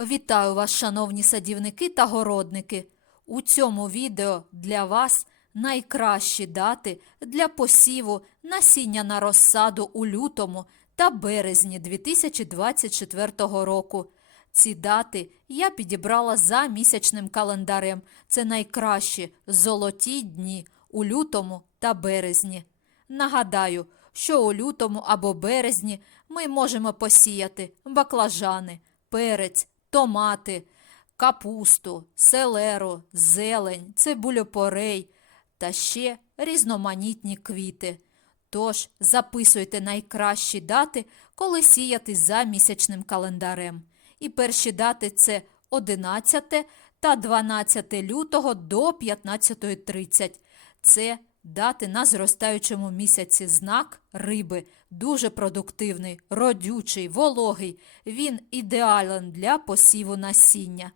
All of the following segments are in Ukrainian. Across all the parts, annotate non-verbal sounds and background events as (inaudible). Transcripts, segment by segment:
Вітаю вас, шановні садівники та городники. У цьому відео для вас найкращі дати для посіву насіння на розсаду у лютому та березні 2024 року. Ці дати я підібрала за місячним календарем. Це найкращі золоті дні у лютому та березні. Нагадаю, що у лютому або березні ми можемо посіяти баклажани, перець, томати, капусту, селеру, зелень, цибулюпорей та ще різноманітні квіти. Тож записуйте найкращі дати, коли сіяти за місячним календарем. І перші дати це 11 та 12 лютого до 15.30. Це дати на зростаючому місяці знак риби. Дуже продуктивний, родючий, вологий. Він ідеален для посіву насіння.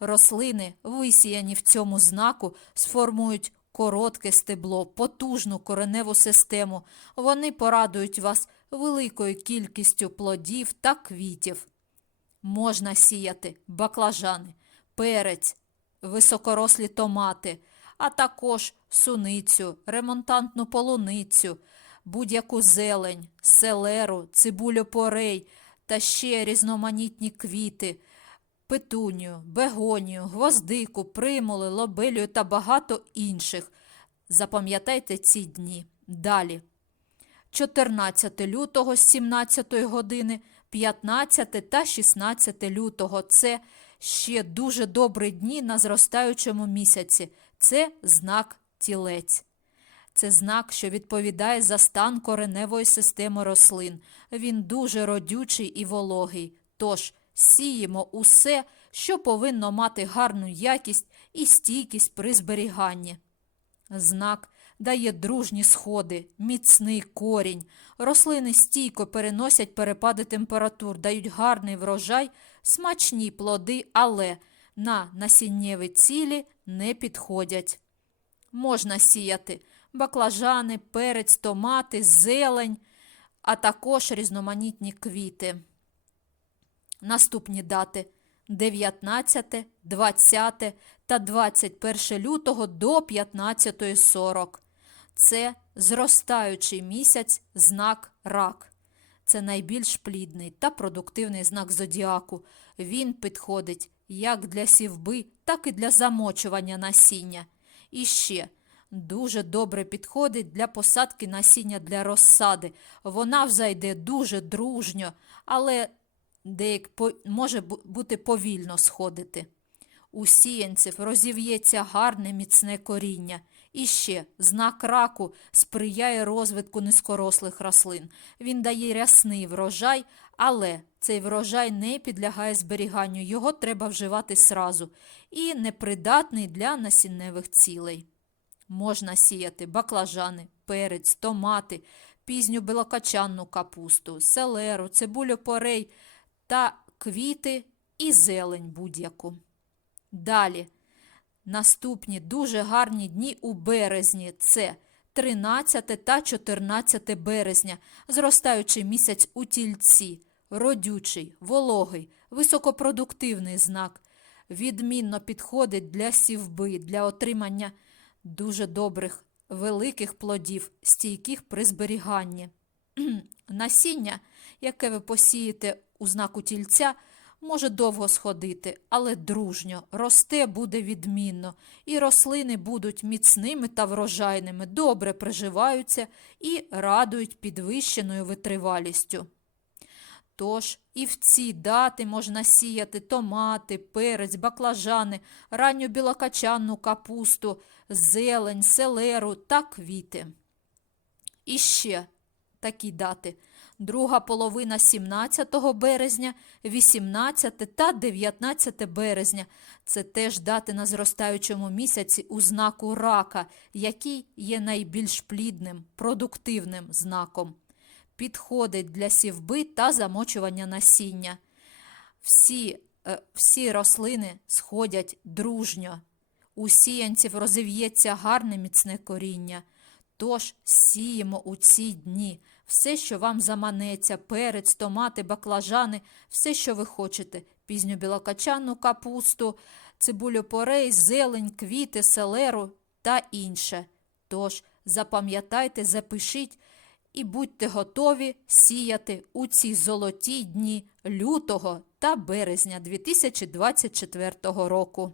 Рослини, висіяні в цьому знаку, сформують коротке стебло, потужну кореневу систему. Вони порадують вас великою кількістю плодів та квітів. Можна сіяти баклажани, перець, високорослі томати, а також суницю, ремонтантну полуницю, будь-яку зелень, селеру, цибулю-порей та ще різноманітні квіти, петунію, бегонію, гвоздику, примули, лобелію та багато інших. Запам'ятайте ці дні. Далі. 14 лютого з 17 години, 15 та 16 лютого. Це ще дуже добрі дні на зростаючому місяці. Це знак тілець. Це знак, що відповідає за стан кореневої системи рослин. Він дуже родючий і вологий. Тож сіємо усе, що повинно мати гарну якість і стійкість при зберіганні. Знак дає дружні сходи, міцний корінь. Рослини стійко переносять перепади температур, дають гарний врожай, смачні плоди, але на насіннєві цілі не підходять. Можна сіяти баклажани, перець, томати, зелень, а також різноманітні квіти. Наступні дати 19, 20 та 21 лютого до 15.40. Це зростаючий місяць знак рак. Це найбільш плідний та продуктивний знак зодіаку. Він підходить як для сівби, так і для замочування насіння. І ще дуже добре підходить для посадки насіння для розсади. Вона взайде дуже дружньо, але деяк може бути повільно сходити. У сіянців розів'ється гарне міцне коріння. І ще знак раку сприяє розвитку низькорослих рослин. Він дає рясний врожай, але цей врожай не підлягає зберіганню, його треба вживати сразу і непридатний для насінневих цілей. Можна сіяти баклажани, перець, томати, пізню білокачанну капусту, селеру, цибулю порей та квіти і зелень будь-яку. Далі. Наступні дуже гарні дні у березні це 13 та 14 березня, зростаючий місяць у тільці, родючий, вологий, високопродуктивний знак. Відмінно підходить для сівби, для отримання дуже добрих, великих плодів, стійких при зберіганні. (clears throat) Насіння, яке ви посієте у знаку тільця, може довго сходити, але дружньо, росте буде відмінно, і рослини будуть міцними та врожайними, добре приживаються і радують підвищеною витривалістю. Тож і в ці дати можна сіяти томати, перець, баклажани, ранню білокачанну капусту, зелень, селеру та квіти. І ще такі дати. Друга половина 17 березня, 18 та 19 березня. Це теж дати на зростаючому місяці у знаку рака, який є найбільш плідним, продуктивним знаком. Підходить для сівби та замочування насіння. Всі, е, всі рослини сходять дружньо. У сіянців розів'ється гарне міцне коріння. Тож сіємо у ці дні все, що вам заманеться, перець, томати, баклажани, все, що ви хочете, пізню білокачанну капусту, цибулю порей, зелень, квіти, селеру та інше. Тож запам'ятайте, запишіть і будьте готові сіяти у ці золоті дні лютого та березня 2024 року.